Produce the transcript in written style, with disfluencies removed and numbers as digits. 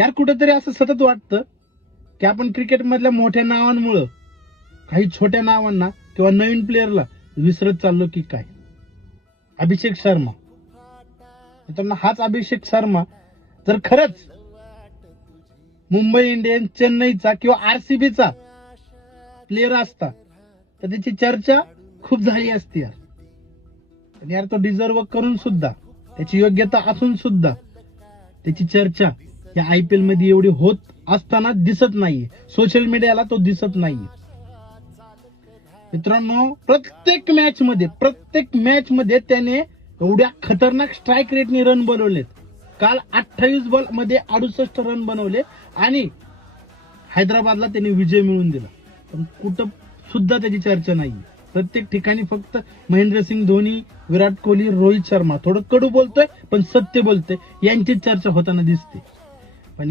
यार कुठेतरी असं सतत वाटतं की आपण क्रिकेट मधल्या मोठ्या नावांमुळं काही छोट्या नावांना किंवा नवीन प्लेअरला विसरत चाललो की काय. अभिषेक शर्मा, मित्रांनो, हाच अभिषेक शर्मा जर खरंच मुंबई इंडियन्स, चेन्नईचा किंवा आरसीबीचा प्लेअर असता तर त्याची चर्चा खूप झाली असती यार. पण यार तो डिझर्व करून सुद्धा, त्याची योग्यता असून सुद्धा त्याची चर्चा या आयपीएल मध्ये एवढी होत असताना दिसत नाहीये. सोशल मीडियाला तो दिसत नाहीये. मित्रांनो, प्रत्येक मॅच मध्ये त्याने एवढ्या खतरनाक स्ट्राईक रेटने रन बनवलेत. काल 28 बॉल मध्ये 68 रन बनवले आणि हैदराबादला त्यांनी विजय मिळवून दिला. पण कुठं सुद्धा त्याची चर्चा नाही. प्रत्येक ठिकाणी फक्त महेंद्रसिंग धोनी, विराट कोहली, रोहित शर्मा, थोडं कडू बोलतोय पण सत्य बोलतोय, यांचीच चर्चा होताना दिसते.